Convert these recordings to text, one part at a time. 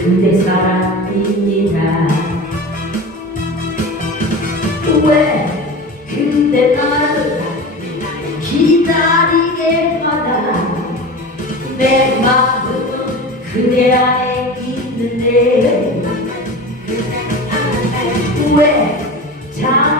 그대 사랑입니다. 왜 그대 나를 기다리게 하다 내 마음은 그대 안에 있는데 왜 자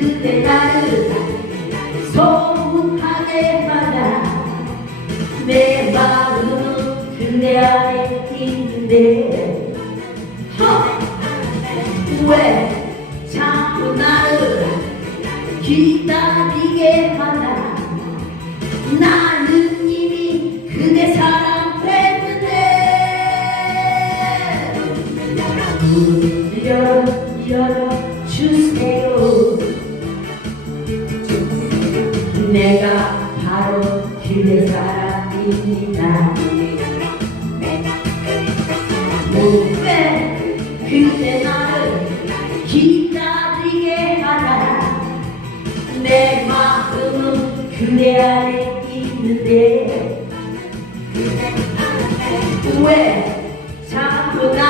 그대 나를 소문하게 하나 내 마음은 그대 안에 있는데. 허! 왜? 자꾸 나를 기다리게 하나 나는 이미 그대 사랑했는데. 문 열어 열어 주세요 내가 바로 그대 사랑입니다 왜 그대 나를 기다리게 하나 내 마음은 그대 안에 있는데. 왜 자꾸 나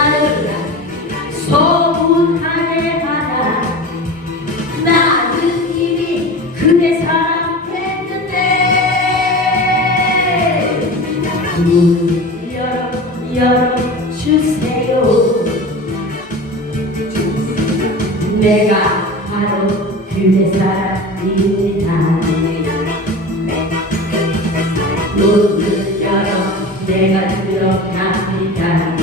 열어 주세요. 내가 바로 그대 사랑입니다. 문을 열어 내가 들어갑니다.